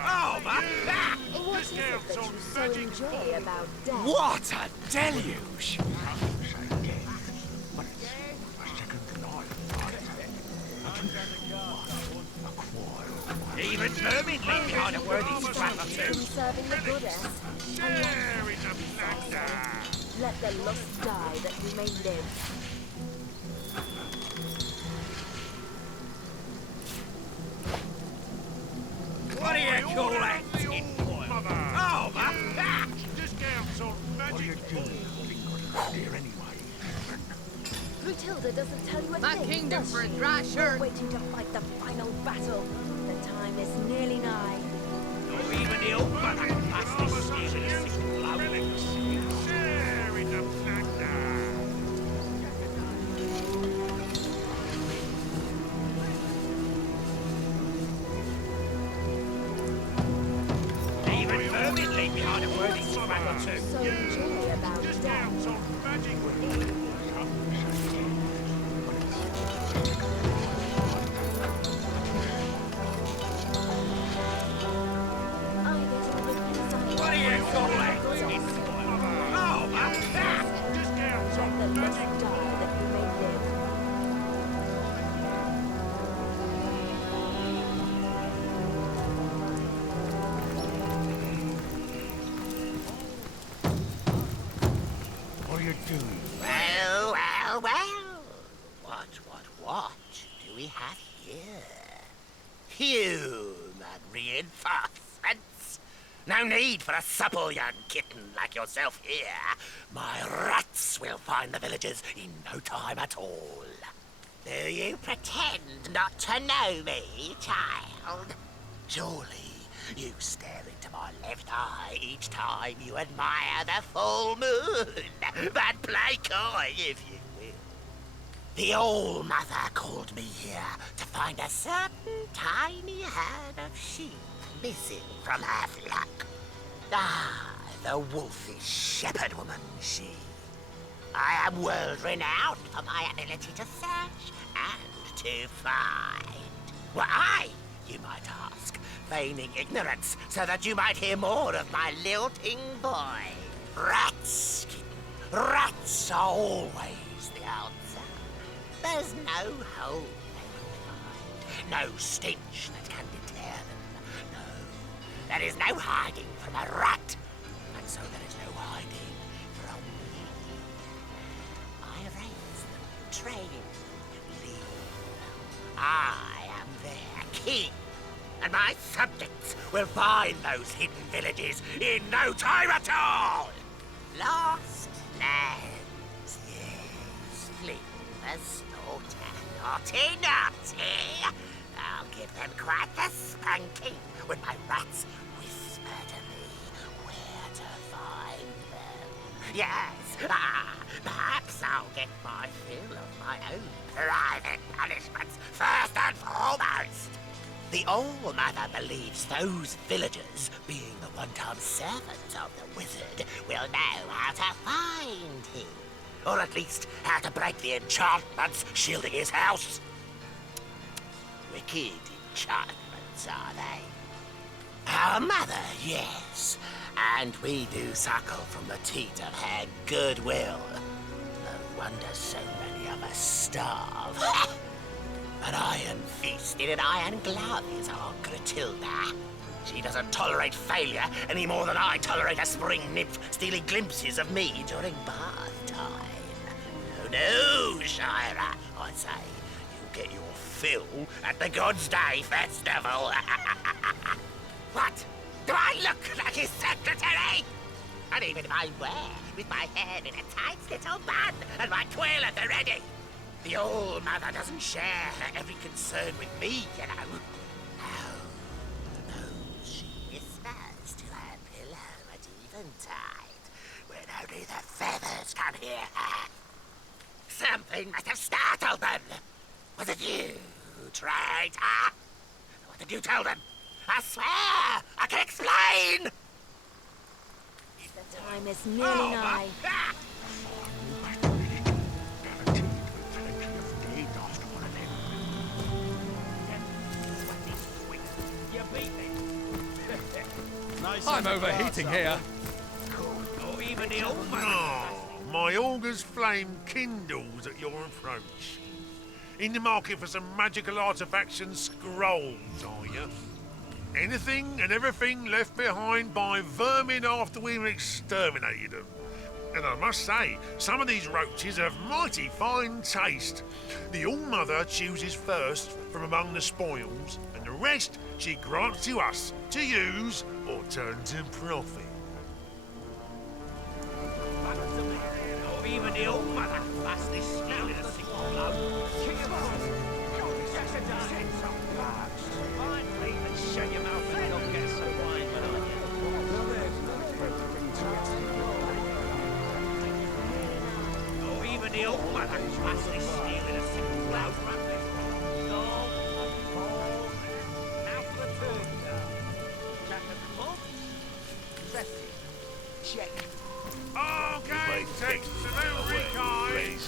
Oh, What is it that you so enjoy about death? What a deluge! Even vermin leave behind a worthy scrap or two. Serving the goddess. Let the lost die that you may live. What do you call that, tinfoil? Oh, man! Discounts on magic baubles! Here anyway. Grachilda doesn't tell you a My thing, kingdom does for a she? dry shirt. We're waiting to fight the final battle. The time is nearly nigh. Or even the old mother can pass this skin and sick blowings. Share in the plunder! Even vermin leave behind a worthy scrap or two. So enjoy about Discounts on magic baubles! What do you call that, tinfoil? Oh, man! Discounts on the lost die that you may live. you doing? Well, well, well. What do we have here? Human reinforcements. No need for a supple young kitten like yourself here. My rats will find the villagers in no time at all. Do you pretend not to know me, child? Surely you stare into my left eye each time you admire the full moon. But play coy if you will. The All-Mother called me here to find a certain tiny herd of sheep missing from her flock. Ah, the wolfish shepherd woman, she. I am world-renowned for my ability to search and to find. Why, you might ask, feigning ignorance so that you might hear more of my lilting voice. Rats, kitten, rats are always the answer. There's no hole they won't find, no stench that can deter them. No, there is no hiding from a rat, and so there is no hiding from me. I raise them, train, lead. I am their king, and my subjects will find those hidden villages in no time at all. Lost lands, yes, flee the slaughter, naughty, naughty. I'll give them quite the spanking when my rats whisper to me where to find them. Yes, perhaps I'll get my fill of my own private punishments first and foremost. The All-Mother believes those villagers, being the one-time servants of the wizard, will know how to find him. Or at least how to break the enchantments shielding his house. Wicked enchantments, are they? Our mother, yes. And we do suckle from the teat of her goodwill. No wonder so many of us starve. An iron fist in an iron glove is our Gratilda. She doesn't tolerate failure any more than I tolerate a spring nymph stealing glimpses of me during bath time. No, Shira, I say, you'll get your fill at the God's Day Festival. What? Do I look like his secretary? And even if I were, with my hair in a tight little bun and my quill at the ready, the All-Mother doesn't share her every concern with me, you know. No, she whispers to her pillow at eventide, when only the feathers can hear her. Something must have startled them. Was it you, traitor? What did you tell them? I swear, I can explain! The time is nearly nigh. I'm overheating here. Or even the old man. My augur's flame kindles at your approach. In the market for some magical artifacts and scrolls, are you? Anything and everything left behind by vermin after we've exterminated them. And I must say, some of these roaches have mighty fine taste. The All-Mother chooses first from among the spoils, and the rest she grants to us to use or turn to profit. Or even the All-Mother class this skill in a single blow. Shut your mouth and don't get so wine, or even the All-Mother class this skill in a single blow. Now for the turn. Jack of the Club. Check. Okay, takes of every kind.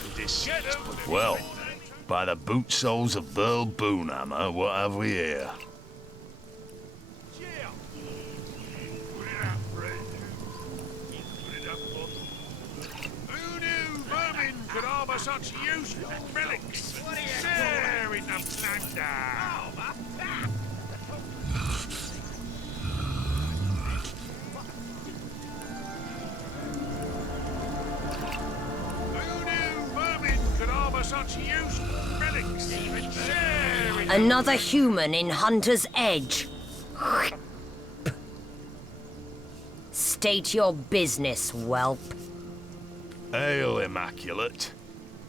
Well, by the boot soles of Burl Boonhammer, what have we here? Who knew vermin could harbour such useful relics? Share in the plunder. such useful relics. Sharing Another human in Hunter's Edge. State your business, whelp. Hail, Immaculate.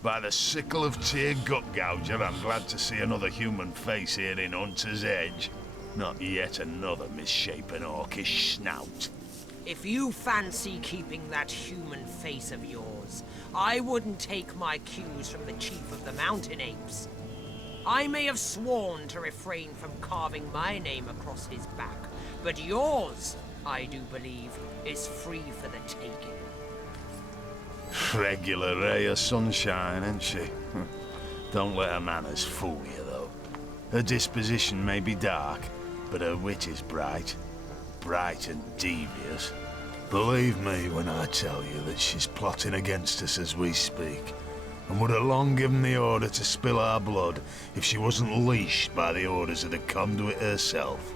By the sickle of Tyr Gutgouger, I'm glad to see another human face here in Hunter's Edge. Not yet another misshapen orcish snout. If you fancy keeping that human face of yours, I wouldn't take my cues from the chief of the mountain apes. I may have sworn to refrain from carving my name across his back, but yours, I do believe, is free for the taking. Regular ray of sunshine, ain't she? Don't let her manners fool you, though. Her disposition may be dark, but her wit is bright. Bright and devious. Believe me when I tell you that she's plotting against us as we speak, and would have long given the order to spill our blood if she wasn't leashed by the orders of the conduit herself.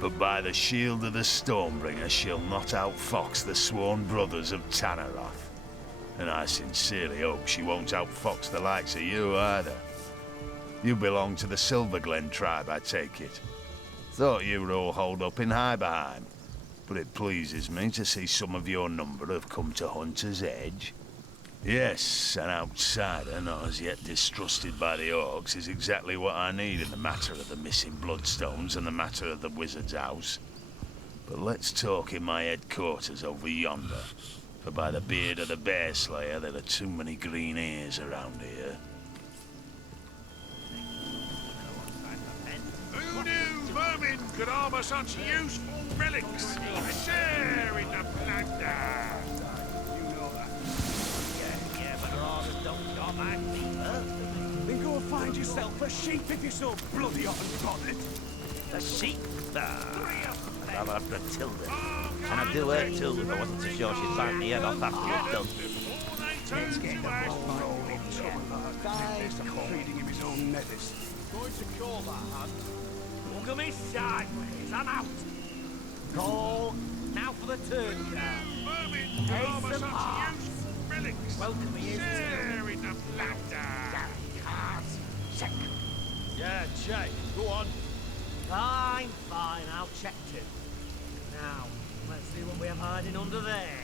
But by the shield of the Stormbringer, she'll not outfox the sworn brothers of Tanneroth. And I sincerely hope she won't outfox the likes of you either. You belong to the Silverglen tribe, I take it. Thought you were all holed up in Hyberheim. But it pleases me to see some of your number have come to Hunter's Edge. Yes, an outsider not as yet distrusted by the orcs is exactly what I need in the matter of the missing bloodstones and the matter of the wizard's house. But let's talk in my headquarters over yonder. For by the beard of the Bear Slayer, there are too many green ears around here. Who knew vermin could harbour such useful relics? Sharing the plunder. Yeah, but rather don't stop acting first. Then go find yourself a sheep if you're so bloody hot and bothered. A sheep? I've had Matilda. And I'd do her too if I wasn't so sure she'd bite me head off after we'd done. Let's get the ball rolling here. Guys, feeding him his own medicine. Going to call that, hand. Look at me sideways, I'm out. Call, now for the turn card. Ace of Hearts. Welcome me in. Sharing the plunder. Cards, check. Yeah, check. Go on. Fine, I'll check too. Now, let's see what we have hiding under there.